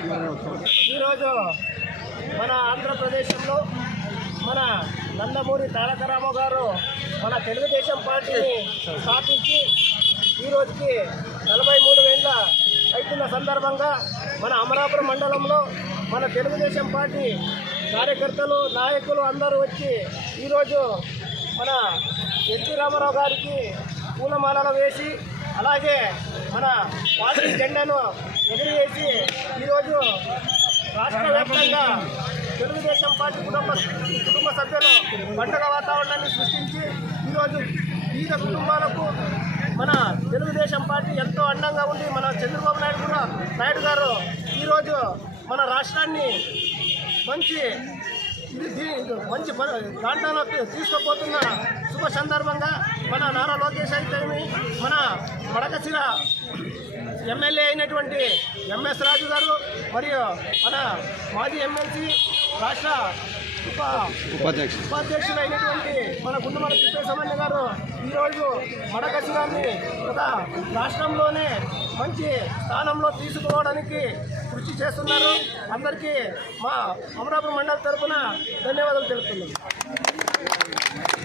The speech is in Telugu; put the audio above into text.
ఈరోజు మన ఆంధ్రప్రదేశ్లో మన నందమూరి తారక రామారావు గారు మన తెలుగుదేశం పార్టీని స్థాపించి ఈరోజుకి 43 ఏళ్ళ అవుతున్న సందర్భంగా మన అమరాపురం మండలంలో మన తెలుగుదేశం పార్టీ కార్యకర్తలు నాయకులు అందరూ వచ్చి ఈరోజు మన ఎన్టీ రామారావు గారికి పూలమాలలు వేసి అలాగే మన పార్టీ జెండాను ఎగిరివేసి ఈరోజు రాష్ట్ర వ్యాప్తంగా తెలుగుదేశం పార్టీ కుటుంబ సభ్యులు పండుగ వాతావరణాన్ని సృష్టించి ఈరోజు పేద కుటుంబాలకు మన తెలుగుదేశం పార్టీ ఎంతో అండంగా ఉండి మన చంద్రబాబు నాయుడు గారు ఈరోజు మన రాష్ట్రాన్ని మంచి దాంట్లో తీసుకుపోతున్న శుభ సందర్భంగా మన నారా లోకేష్ అయితేమి మన మడకశిర ఎమ్మెల్యే అయినటువంటి ఎంఎస్ రాజు గారు మరియు మన మాజీ ఎమ్మెల్సీ రాష్ట్ర ఉపాధ్యక్షులు అయినటువంటి మన గుండుమల తిప్పేశమన్న గారు ఈరోజు మడకశిరాన్ని ఒక రాష్ట్రంలోనే మంచి స్థానంలో తీసుకోవడానికి కృషి చేస్తున్నారు. అందరికీ మా అమరాపురం మండలం తరఫున ధన్యవాదాలు తెలుపుతున్నాం.